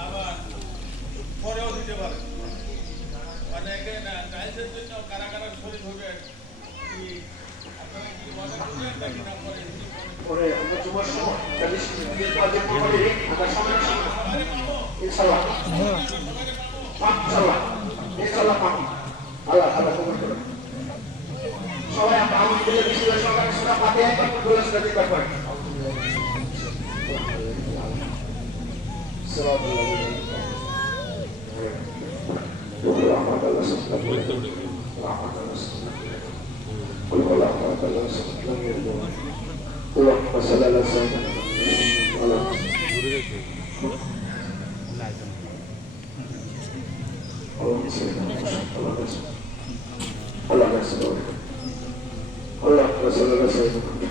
আবার পরেও দিতে পারে অনেকে না টাইলসের জন্য কারা কারা শরীর হবে আপনারা কি মনে করবেন নাকি না পরে আমরা জুমার সময় ইনশাআল্লাহ ইনশাআল্লাহ আল্লাহ আল্লাহ কবুল করুন সবাই আমরা আলহামদুলিল্লাহ বিশ্বর সরকারের সূরা ফাতিহা একবার বলে শুনে দিতে পারেন Allah